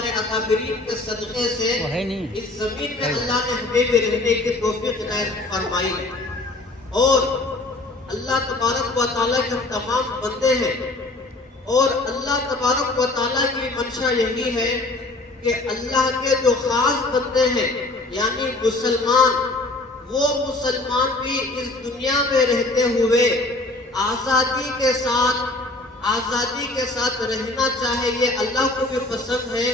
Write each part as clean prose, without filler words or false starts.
ہمارے اکابرین کے صدقے سے اس زمین میں اللہ نے ہمیں بھی رہنے کی توفیق عنایت فرمائی ہے. اور اللہ تبارک و تعالیٰ کے ہم تمام بندے ہیں، اور اللہ تبارک و تعالیٰ کی منشا یہی ہے کہ اللہ کے جو خاص بندے ہیں یعنی مسلمان، وہ مسلمان بھی اس دنیا میں رہتے ہوئے آزادی کے ساتھ رہنا چاہے، یہ اللہ کو بھی پسند ہے.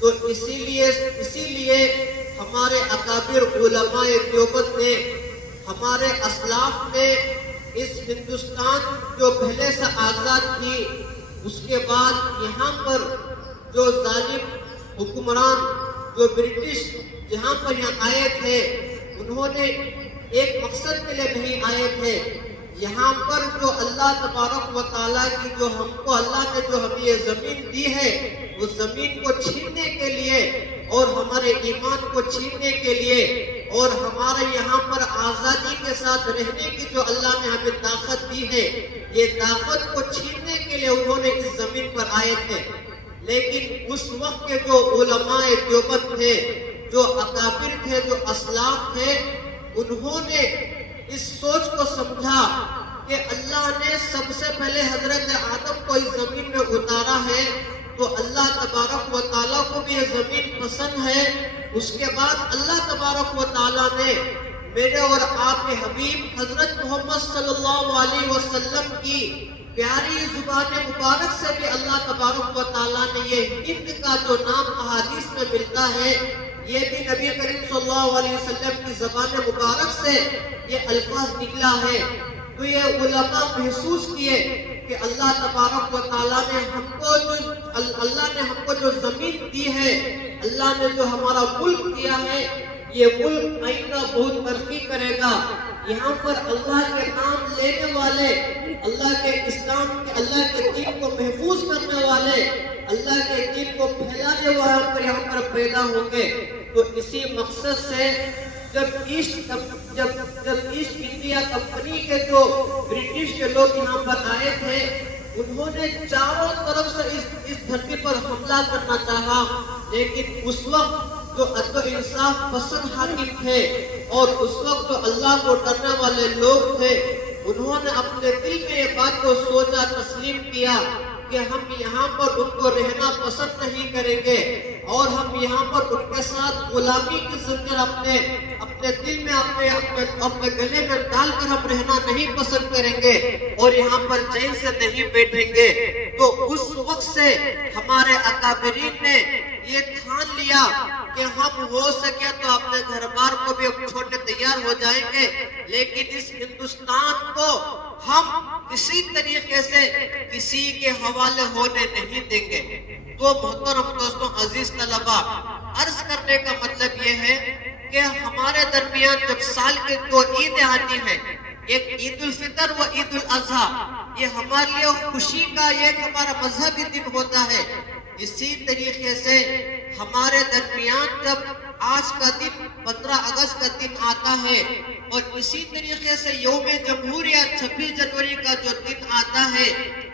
تو اسی لیے ہمارے اکابر علماء دیوبند نے، ہمارے اسلاف نے اس ہندوستان جو پہلے سے آزاد تھی، اس کے بعد یہاں پر جو ظالم حکمران جو برٹش جہاں پر یہاں آئے تھے، انہوں نے ایک مقصد کے لیے نہیں آئے تھے. یہاں پر جو اللہ تبارک و تعالیٰ کی جو ہم کو اللہ نے جو ہمیں یہ زمین دی ہے، اس زمین کو چھیننے کے لیے اور ہمارے ایمان کو چھیننے کے لیے اور ہمارے یہاں پر آزادی کے ساتھ رہنے کی جو اللہ نے ہمیں طاقت دی ہے، یہ طاقت کو چھیننے کے لیے انہوں نے اس زمین پر آئے تھے. لیکن اس وقت کے جو علماء دیوبند تھے، جو اکابر تھے، جو اسلاف تھے، انہوں نے اس سوچ کو سمجھا کہ اللہ نے سب سے پہلے حضرت آدم کو اس زمین میں اتارا ہے، تو اللہ تبارک و تعالیٰ کو بھی یہ زمین پسند ہے. اس کے بعد اللہ تبارک و تعالیٰ نے میرے اور آپ کے حبیب حضرت محمد صلی اللہ علیہ وسلم کی پیاری زبان مبارک سے بھی اللہ تبارک و تعالیٰ نے یہ ہند کا جو نام احادیث میں ملتا ہے، یہ بھی نبی کریم صلی اللہ علیہ وسلم کی زبان مبارک سے یہ الفاظ نکلا ہے. تو یہ علماء محسوس کیے کہ اللہ تبارک و تعالیٰ نے ہم کو جو زمین دی ہے، اللہ نے جو ہمارا ملک دیا ہے، یہ ملک آئندہ بہت ترقی کرے گا. یہاں پر اللہ کے نام لینے والے، اللہ کے اسلام کے، اللہ کے دین کو محفوظ کرنے والے، اللہ کے دین کو پھیلانے والے یہاں پر پیدا ہوں گے. تو اسی مقصد سے جب ایسٹ انڈیا کمپنی کے جو برٹش کے لوگ یہاں پر آئے تھے، انہوں نے چاروں طرف سے اس دھرتی پر حملہ کرنا چاہا. لیکن اس وقت جو عدل و انصاف پسند حاکم تھے اور اس وقت جو اللہ کو ڈرنے والے لوگ تھے، انہوں نے اپنے دل میں یہ بات کو سوچا، تسلیم کیا کہ ہم یہاں پر ان کو رہنا پسند نہیں کریں گے، اور ہم یہاں پر ان کے ساتھ غلامی کی زنجیر اپنے دل میں اپنے گلے میں ڈال کر ہم رہنا نہیں پسند کریں گے اور یہاں پر چین سے نہیں بیٹھیں گے. تو اس وقت سے ہمارے اکابرین نے یہ ٹھان لیا کہ ہم ہو سکے تو اپنے گھر بار کو بھی چھوڑنے تیار ہو جائیں گے، لیکن اس ہندوستان کو ہم کسی طریقے سے کسی کے حوالے ہونے نہیں دیں گے. تو محترم دوستوں، عزیز طلباء، عرض کرنے کا مطلب یہ ہے کہ ہمارے درمیان جب سال کے دو عیدیں آتی ہیں، ایک عید الفطر و عید الاضحیٰ، یہ ہمارے لیے خوشی کا ایک ہمارا مذہبی دن ہوتا ہے. اسی طریقے سے ہمارے درمیان جب آج کا دن 15 اگست کا دن آتا ہے، اور اسی طریقے سے یوم جمہوریہ 26 جنوری کا جو دن آتا ہے،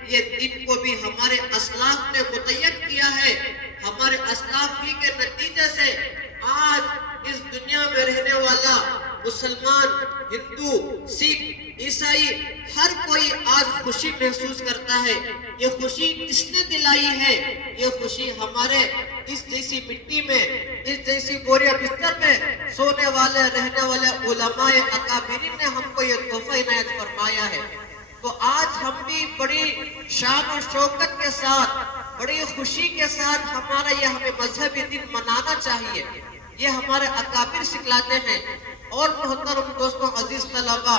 یہ دن کو بھی ہمارے اسلاف نے متعین کیا ہے. ہمارے اسلاف ہی کے نتیجے سے آج اس دنیا میں رہنے والا مسلمان، ہندو، سکھ، عیسائی، ہر کوئی آج خوشی محسوس کرتا ہے. یہ خوشی کس نے دلائی ہے؟ یہ خوشی ہمارے اس جیسی مٹی میں، اس جیسی بوریا بستر میں سونے والے رہنے والے علماء اکابرین نے ہم کو یہ تحفہ عنایت فرمایا ہے. تو آج ہم بھی بڑی شان و شوکت کے ساتھ، بڑی خوشی کے ساتھ ہمارا یہ ہمیں مذہبی دن منانا چاہیے. یہ ہمارے اکابر سکھلاتے ہیں. اور محترم دوستوں، عزیز طلباء،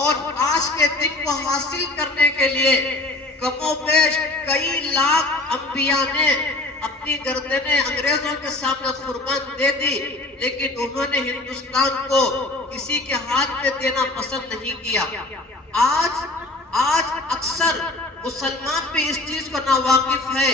اور آج کے دن کو حاصل کرنے کے لیے کم و بیش کئی لاکھ انبیاء نے اپنی گردنیں انگریزوں کے سامنے قربان دے دی، لیکن انہوں نے ہندوستان کو کسی کے ہاتھ میں دینا پسند نہیں کیا. آج اکثر مسلمان بھی اس چیز کو ناواقف ہے،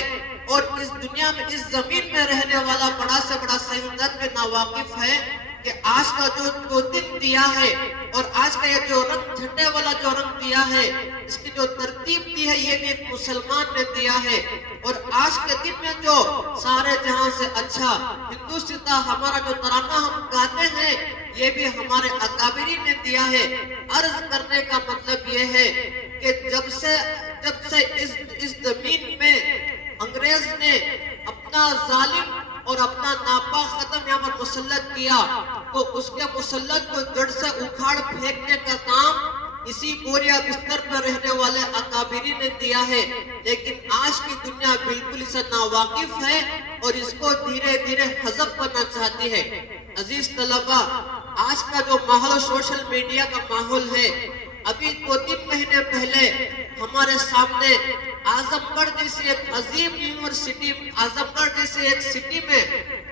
اور اس دنیا میں، اس زمین میں رہنے والا بڑا سے بڑا سائنسدان بھی ناواقف ہے کہ آج کا جو دن دیا ہے اور آج کا یہ جو رنگ، جھنڈے والا جو رنگ دیا ہے، اس کی جو ترتیب دی ہے یہ بھی ایک مسلمان نے دیا ہے. اور آج کے دن میں جو سارے جہاں سے اچھا ہندوستان ہمارا جو ترانہ ہم گاتے ہیں یہ بھی ہمارے اکابرین نے دیا ہے. عرض کرنے کا مطلب یہ ہے کہ جب سے اس زمین میں انگریز نے اپنا ظالم اور اپنا ناپاک قدم یہاں پر مسلط کیا تو اس کے مسلط کو جڑ سے اکھاڑ پھینکنے کا کام اسی بوریا بستر پر رہنے والے اکابرین نے دیا ہے. لیکن آج کی دنیا بالکل اسے ناواقف ہے اور اس کو دھیرے دھیرے حذف کرنا چاہتی ہے. عزیز طلبہ، آج کا جو ماحول سوشل میڈیا کا ماحول ہے، ابھی 2-3 مہینے پہلے ہمارے سامنے اعظم گڑھ جیسی ایک عظیم یونیورسٹی، اعظم گڑھ جیسی ایک سٹی میں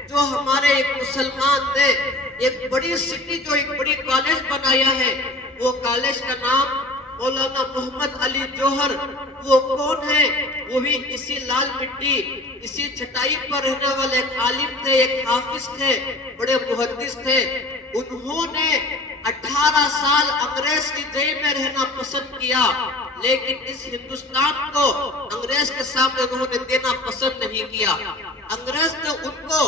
جو ہمارے ایک مسلمان نے ایک بڑی سٹی جو ایک بڑی کالج بنایا ہے، وہ کالج کا نام مولانا محمد علی جوہر. وہ کون ہے؟ وہ بھی اسی لال مٹی، اسی چٹائی پر رہنے والے ایک عالم تھے، ایک حافظ تھے، بڑے محدث تھے. انہوں نے 18 سال انگریز کی جیل میں رہنا پسند کیا، لیکن اس ہندوستان کو انگریز کے سامنے انہوں نے دینا پسند نہیں کیا. انگریز نے ان کو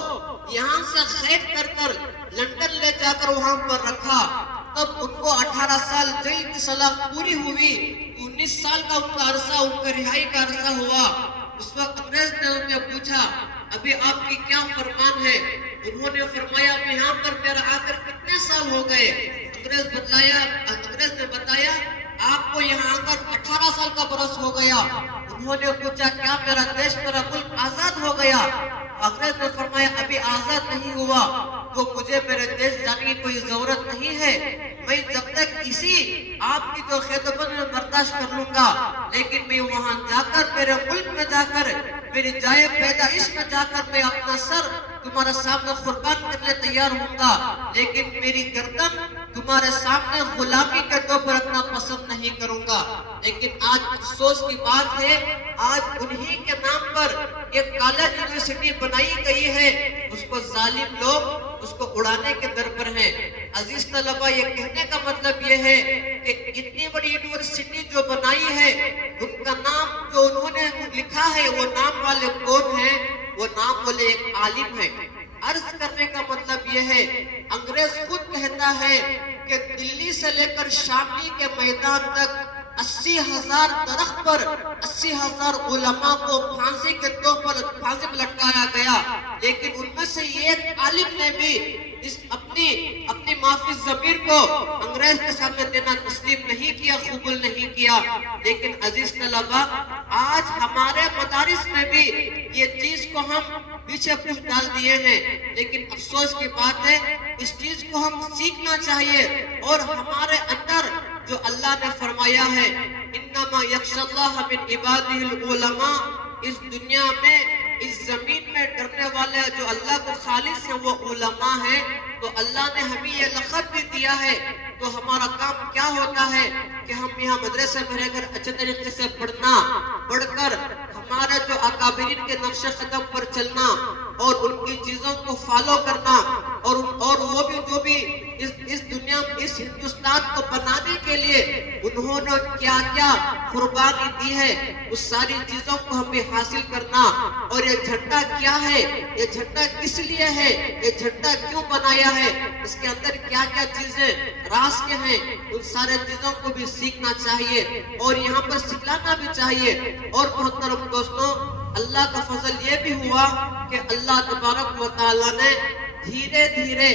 یہاں سے قید کر لندن لے جا کر وہاں پر رکھا. تب ان کو 18 سال جیل کی سزا پوری ہوئی. 19 سال کا ان کا عرصہ، ان کا رہائی کا عرصہ ہوا. اس وقت انگریز نے ان سے پوچھا ابھی آپ کی کیا فرمان ہے؟ انہوں نے فرمایا میں یہاں پر میرا آ کر کتنے سال ہو گئے؟ انگریز نے بتایا آپ کو یہاں آ کر 18 سال کا برس ہو گیا. انہوں نے پوچھا کیا میرا دیش، میرا ملک آزاد ہو گیا؟ انگریز نے فرمایا ابھی آزاد نہیں ہوا تو مجھے میرے دیش جانے کی کوئی ضرورت نہیں ہے. میں جب تک اسی آپ کی جو خدمت میں برداشت کر لوں گا، لیکن میں وہاں جا کر میرے ملک میں جا کر میری جائے پیدائش میں جا کر میں اپنا سر تمہارے سامنے قربان کرنے تیار ہوں گا، لیکن میری گردن تمہارے سامنے غلامی کے طور پر رکھنا پسند نہیں کروں گا. لیکن آج افسوس کی بات ہے، آج انہی کے نام پر ایک کالج یونیورسٹی بنائی گئی ہے، اس کو ظالم لوگ اس کو اڑانے کے در پر ہیں. عزیز طلبہ، یہ کہنے کا مطلب یہ ہے کہ اتنی بڑی یونیورسٹی جو بنائی ہے، ان کا نام جو انہوں نے لکھا ہے وہ نام والے کون ہیں؟ وہ نام والے ایک عالم ہیں. عرض کرنے کا مطلب یہ ہے، انگریز خود کہتا ہے کہ دلی سے لے کر شاملی کے میدان تک 80,000 درخت پر 80,000 علماء کو پھانسی کے طور پر پھانسی پر لٹکایا گیا، لیکن ان میں سے ایک عالم نے بھی اپنی معافی ضمیر کو انگریز کے سامنے دینا تسلیم نہیں کیا، قبول نہیں کیا. لیکن عزیز طلبہ، آج ہمارے مدارس میں بھی یہ چیز کو ہم پیچھے پوچھ ڈال دیے ہیں. لیکن افسوس کی بات ہے، اس چیز کو ہم سیکھنا چاہیے اور ہمارے اندر جو اللہ نے فرمایا ہے انما یخشی اللہ من عبادہ العلماء، اس دنیا میں اس زمین میں ڈرنے والے جو اللہ کو خالص ہیں وہ علماء ہیں. تو اللہ نے ہمیں یہ لقب بھی دیا ہے. تو ہمارا کام کیا ہوتا ہے کہ ہم یہاں مدرسے میں رہ کر اچھے طریقے سے پڑھ کر ہمارے جو اکابرین کے نقش قدم پر چلنا اور ان کی چیزوں کو فالو کرنا اور وہ بھی جو بھی اس دنیا اس ہندوستان کو بنانے کے لیے انہوں نے کیا کیا قربانی دی ہے، اس ساری چیزوں کو ہمیں حاصل کرنا. اور یہ جھنڈا کیا ہے، یہ جھنڈا کس لیے ہے، یہ جھنڈا کیوں بنایا ہے، اس کے اندر کیا کیا چیزیں راز کے ہیں، ان سارے چیزوں کو بھی سیکھنا چاہیے اور یہاں پر سکھلانا بھی چاہیے. اور محترم دوستوں، اللہ کا فضل یہ بھی ہوا کہ اللہ تبارک و تعالیٰ نے دھیرے دھیرے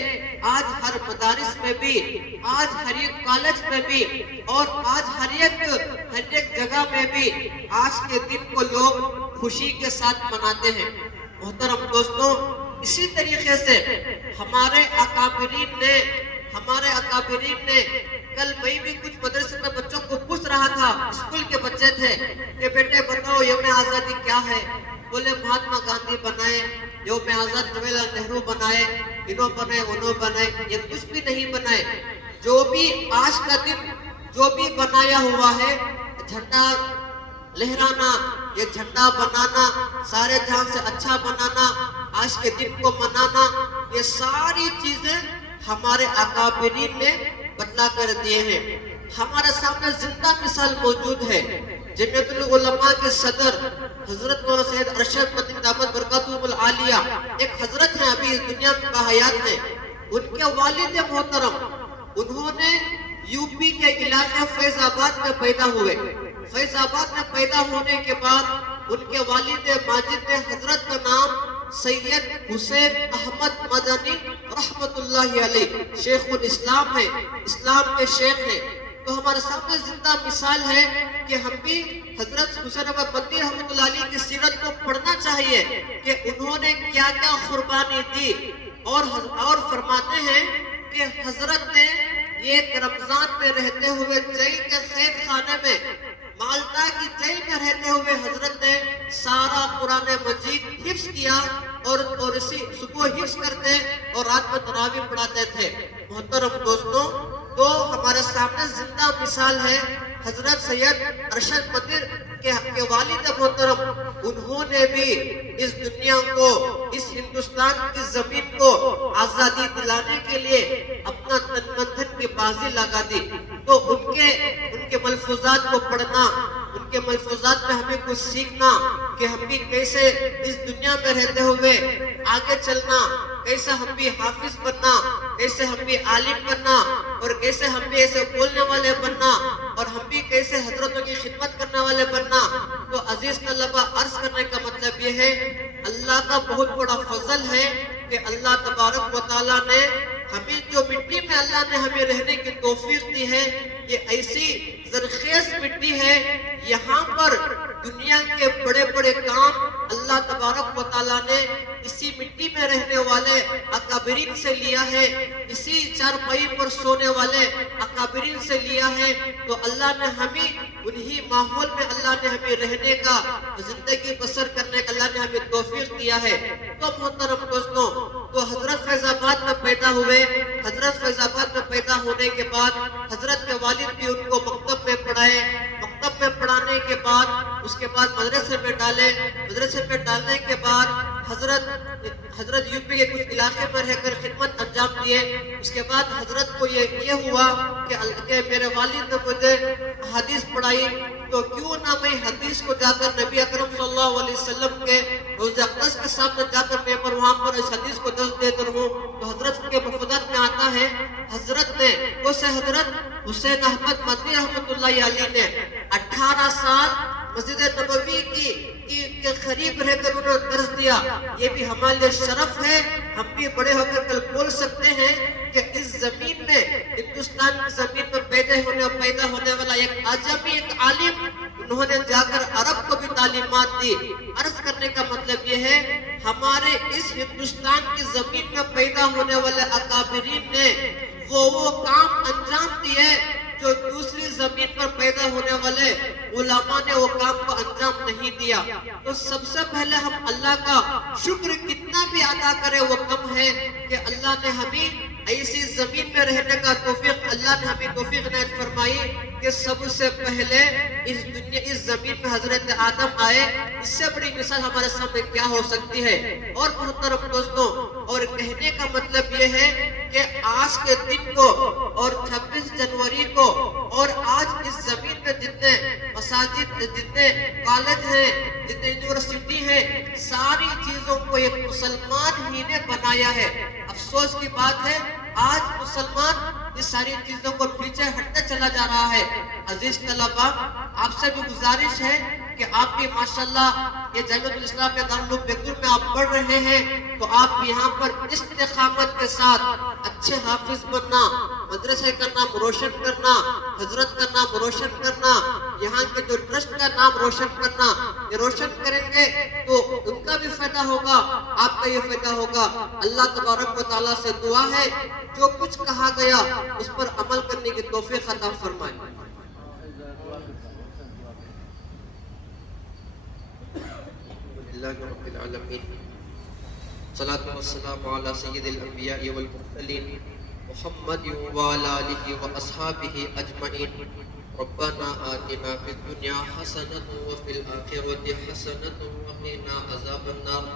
آج ہر مدارس میں بھی، آج ہر ایک کالج میں بھی اور آج ہر ایک جگہ میں بھی آج کے دن کو لوگ خوشی کے ساتھ مناتے ہیں. محترم دوستوں، اسی طریقے سے ہمارے اکابرین نے کل میں بھی کچھ مدرسے میں بچوں کو پوچھ رہا تھا، اسکول کے بچے تھے کہ بیٹے بتاؤ یوم آزادی کیا ہے؟ بولے مہاتما گاندھی بنائے، یوم آزاد جواہر لال نہرو بنائے، انہوں بنائے انہوں بنائے، یہ کچھ بھی نہیں بنائے. جو بھی آج کا دن جو بھی بنایا ہوا ہے، جھنڈا لہرانا، یہ جھنڈا بنانا، سارے جہاں سے اچھا بنانا، آج کے دن کو منانا، یہ ساری چیزیں ہمارے اکابرین نے بتلا کر دیے ہیں. ہمارے سامنے زندہ مثال موجود ہے۔ جمعیت العلماء کے صدر حضرت مولانا سید ارشد مدنی دامت برکاتہم العالیہ ایک حضرت ہیں، ابھی اس دنیا میں باحیات ہیں۔ ان کے والد محترم، انہوں نے یو پی کے علاقے فیض آباد میں پیدا ہوئے۔ فیض آباد میں پیدا ہونے کے بعد ان کے والد ماجد نے حضرت کا نام سید حسین احمد مدنی رحمت اللہ علیہ شیخ الاسلام ہے، اسلام کے شیخ ہیں۔ تو ہمارے سامنے زندہ مثال ہے کہ ہم بھی حضرت حسین احمد مدنی رحمت اللہ علیہ کی سیرت کو پڑھنا چاہیے کہ انہوں نے کیا کیا قربانی دی، اور فرماتے ہیں کہ حضرت نے ایک رمضان میں رہتے ہوئے جیل کے قید خانے میں، مالٹا کی جیل میں رہتے ہوئے حضرت نے سارا قرآن مجید حفظ کیا، اور اسی صبح حفظ کرتے اور رات میں تراویح پڑھاتے تھے۔ محترم دوستوں، تو ہمارے سامنے زندہ مثال ہے حضرت سید ارشد مدنی کے والد محترم، انہوں نے بھی اس دنیا کو، اس ہندوستان کی زمین کو آزادی دلانے کے لیے اپنا تن من دھن کی بازی لگا دی۔ تو ان کے ملفوظات کو پڑھنا، ان کے ملفوظات میں ہمیں کچھ سیکھنا کہ ہم بھی کیسے اس دنیا میں رہتے ہوئے آگے چلنا، کیسے ہم بھی حافظ بننا، کیسے ہم بھی عالم بننا، اور کیسے ہم بھی ایسے بولنے والے بننا، اور ہم بھی کیسے حضرتوں کی خدمت کرنے والے بننا۔ تو عزیز طلبہ، عرض کرنے کا مطلب یہ ہے، اللہ کا بہت بڑا فضل ہے کہ اللہ تبارک و تعالیٰ نے ہمیں جو مٹی میں اللہ نے ہمیں رہنے کی توفیق دی ہے، یہ ایسی زرخیز مٹی ہے، یہاں پر دنیا کے بڑے بڑے کام اللہ تبارک و تعالیٰ نے اسی مٹی میں رہنے والے اکابرین سے لیا ہے، اسی چارپائی پر سونے والے اکابرین سے لیا ہے۔ تو اللہ نے ہمیں انہی ماحول میں اللہ نے ہمیں رہنے کا، زندگی بسر کرنے کا اللہ نے ہمیں توفیق دیا ہے۔ تو محترم دوستوں، تو حضرت فیض آباد میں پیدا ہوئے۔ حضرت فیض آباد میں پیدا ہونے کے بعد حضرت کے والد بھی ان کو مکتب میں پڑھائے۔ مکتب میں پڑھانے کے بعد اس کے بعد مدرسے میں ڈالے۔ مدرسے میں ڈالنے کے بعد حضرت یو پی کے کچھ علاقے میں رہ کر خدمت انجام دیے۔ اس کے بعد حضرت کو یہ ہوا کہ میرے والد نے مجھے حدیث پڑھائی، تو کیوں نہ میں حدیث کو جا کر نبی اکرم صلی اللہ علیہ وسلم کے روضہ اقدس کے سامنے جا کر میں وہاں پر اس حدیث کو درس دے کر ہوں۔ تو حضرت کے مفادات میں آتا ہے، حضرت نے اسے حضرت حسین احمد مدنی رحمت اللہ علیہ نے 18 سال مسجد نبوی کے قریب رہ کر انہوں نے درس دیا۔ یہ بھی ہمارے لیے شرف ہے، ہم بھی بڑے ہو کر کل بول سکتے ہیں کہ اس زمین میں، ہندوستان کی زمین میں پیدا ہونے والا ایک عجمی، ایک عالم، انہوں نے جا کر عرب کو بھی تعلیمات دی۔ عرض کرنے کا مطلب یہ ہے، ہمارے اس ہندوستان کی زمین میں پیدا ہونے والے اکابرین نے وہ کام انجام دیے جو دوسری زمین پر پیدا ہونے والے علماء نے وہ کام کو انجام نہیں دیا۔ تو سب سے پہلے ہم اللہ کا شکر کتنا بھی ادا کریں وہ کم ہے کہ اللہ نے ہمیں ایسی زمین میں رہنے کا توفیق، اللہ نے ہمیں توفیق عنایت فرمائی کہ سب سے پہلے اس زمین میں حضرت آدم آئے۔ اس سے بڑی مثال ہمارے سامنے کیا ہو سکتی ہے؟ اور محترم دوستوں، اور کہنے کا مطلب یہ ہے کہ آج کے دن کو اور 26 جنوری کو اور آج اس زمین میں جتنے مساجد، جتنے کالج ہیں، جتنے یونیورسٹی ہیں، ساری چیزوں کو ایک مسلمان ہی نے بنایا ہے۔ افسوس کی بات ہے، آج مسلمان اس ساری چیزوں کو پیچھے ہٹتے چلا جا رہا ہے۔ عزیز طلبہ، آپ سے بھی گزارش ہے کہ آپ بھی ماشاءاللہ یہ جامعۃ الاسلام کے دارالعلوم بیگور میں آپ پڑھ رہے ہیں، تو آپ یہاں پر استقامت کے ساتھ اچھے حافظ بننا، مدرسے کا نام روشن کرنا، حضرت کا نام روشن کرنا، یہاں کے جو ٹرسٹ کا نام روشن کرنا، یہ روشن کریں گے تو ان کا بھی فائدہ ہوگا، آپ کا یہ فائدہ ہوگا۔ اللہ تبارک و تعالیٰ سے دعا ہے جو کچھ کہا گیا اس پر عمل کرنے کی توفیق عطا فرمائے۔ اللہ رب العالمین، صلاۃ والسلام علی سید الانبیاء والمرسلین محمد وعلی آلہ واصحابہ اجمعین۔ ربنا آتنا فی الدنیا حسنۃ وفی الآخرۃ حسنۃ وقنا عذاب النار۔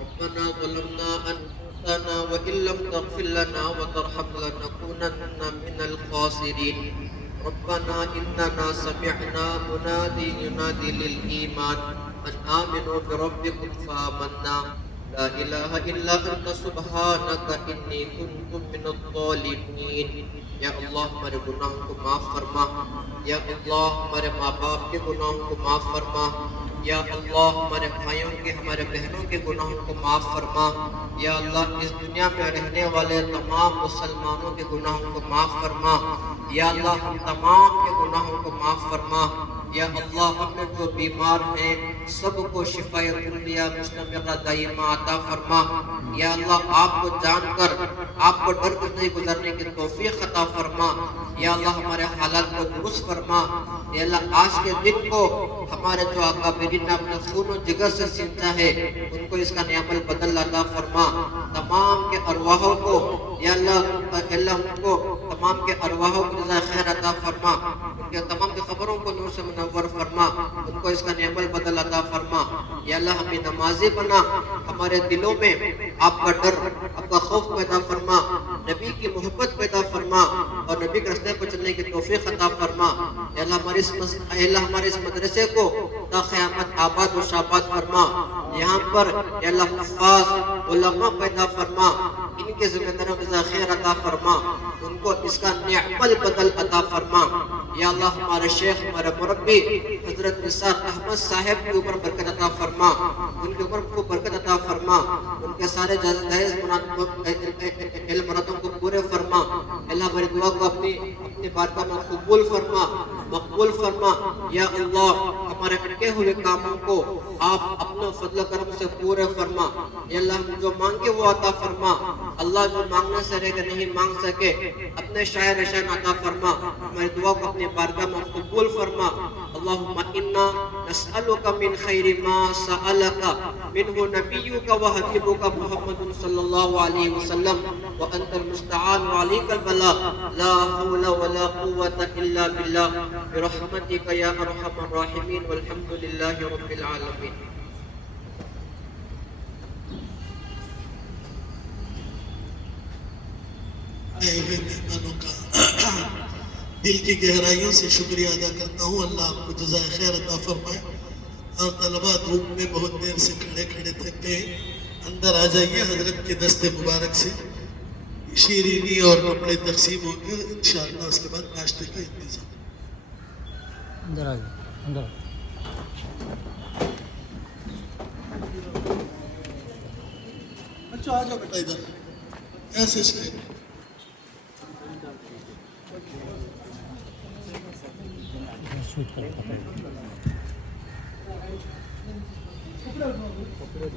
ربنا ظلمنا انفسنا وان لم تغفر لنا وترحمنا لنکونن من الخاسرین۔ ربنا إننا سمعنا منادي ينادي للإيمان أن آمنوا بربكم فآمنا لا إله إلا أنت سبحانك إني كنت من الظالمين. یا اللہ ہمارے گناہوں کو معاف فرما. یا اللہ ہمارے ماں باپ کے گناہوں کو معاف فرما. یا اللہ ہمارے بھائیوں کے ہمارے بہنوں کے گناہوں کو معاف فرما. یا اللہ اس دنیا میں رہنے والے تمام مسلمانوں کے گناہوں کو معاف فرما. یا اللہ ہم تمام کے گناہوں کو معاف فرما. یا اللہ ہم نے جو بیمار ہیں سب کو شفاء کلیہ مستمرہ دائمہ عطا فرما. یا اللہ آپ کو جان کر آپ کو ڈر کر نہیں گزرنے کی توفیق عطا فرما. یا اللہ ہمارے حالات کو درست فرما. یا اللہ آج کے دن کو ہمارے جو اکابرین نے اپنے خون و جگر سے سینچا ہے ان کو اس کا نعمت بدل عطا فرما. تمام کے ارواحوں کو یا اللہ ان کو تمام کے ارواحوں کو جزائے خیر عطا فرما. ان کے تمام کی خبروں کو نور سے منور فرما. ان کو اس کا نعمت بدل عطا فرما. یا اللہ ہمیں نمازی بنا. ہمارے دلوں میں آپ کا ڈر آپ کا خوف پیدا فرما. نبی کی محبت پیدا فرما اور نبی کے راستے پر چلنے کی توفیق عطا فرما. یا اللہ ہمارے اس مدرسے کو تا قیامت آباد و شاباد فرما. یہاں پر یا اللہ حفاظ علماء پیدا فرما. ان کے ذمہ داروں کو خیر عطا فرما. ان کو اس کا نعمت بدل عطا فرما. یا اللہ ہمارے شیخ ہمارے مربی حضرت نثار احمد صاحب کے اوپر برکت عطا فرما. ان کے اوپر کو برکت عطا فرما. ان کے سارے جائز علم مراتوں کو پورے فرما. اللہ ہماری دعا کو اپنی بارگاہ میں قبول فرما مقبول فرما. یا اللہ ہمارے اٹکے ہوئے کاموں کو آپ اپنا فضل و کرم سے پورے فرما. یا اللہ ہم جو مانگے وہ عطا فرما. اللہ جو مانگنا سے رہ کر نہیں مانگ سکے اپنے شاعر شان عطا فرما. ہماری دعا کو اپنے بارگاہ میں قبول فرما. اللہم انا نسألک من خیر ما سألک منہ نبیک و حبیبک محمد صلی اللہ علیہ وسلم وانت المستعان وعلیک البلاغ لا حول ولا قوة الا باللہ برحمتک یا ارحم الراحمین والحمد للہ رب العالمین. آئے ہوئے مہمانوں کا دل کی گہرائیوں سے شکریہ ادا کرتا ہوں. اللہ آپ کو جزائے خیر عطا فرمائے. اور طلباء دھوپ میں بہت دیر سے کھڑے تھک گئے. اندر آ جائیے. حضرت کے دست مبارک سے شیرینی اور کپڑے تقسیم ہوں گے انشاءاللہ. اس کے بعد ناشتے کا انتظام. اندر آ گئے اندر. اچھا آ جاؤ بیٹا ادھر ایسے سے. شوٹ کریں کپڑے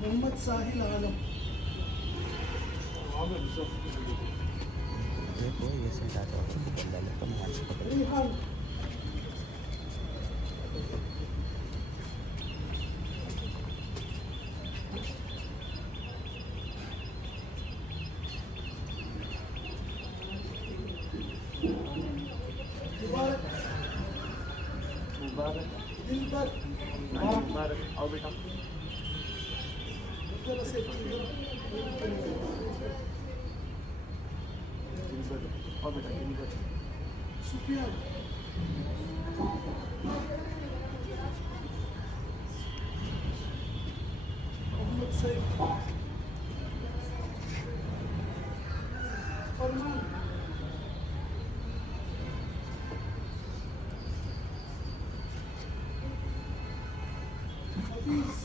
محمد ساحل عالم. ریحان دلبر آؤ بیٹا. سفیان محمد سیف فرمان حفیظ